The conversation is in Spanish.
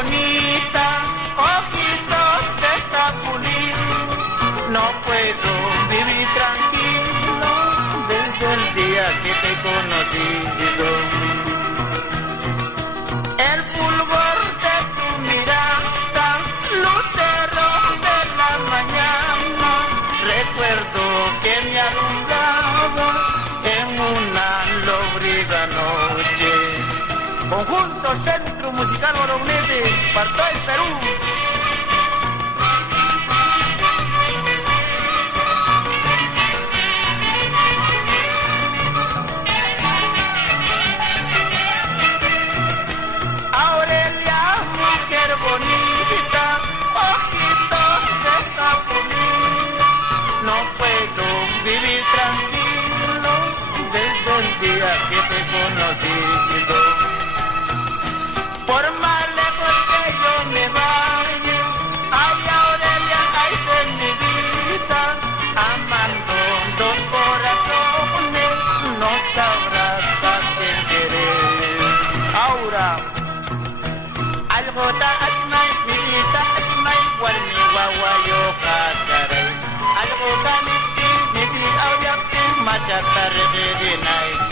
bonita, ojitos de capulín. No puedo vivir tranquilo desde el día que te he conocido. El fulgor de tu mirada, lucero de la mañana, recuerdo que me alumbraba en una lóbrega noche. Conjunto Centro Musical Bolognese, para todo el Perú. Aurelia, mujer bonita, ojitos de capulín. No puedo vivir tranquilo desde el día que te he conocido. Por más lejos que yo me vaya, ay Aurelia, ay de mi vida, amando dos corazones, no sabrás a quién querer. Aura, algo da asmay, visita asmay, walmi wawayo kataray. Algo da niti, nisi awyapti, machatare de dinay.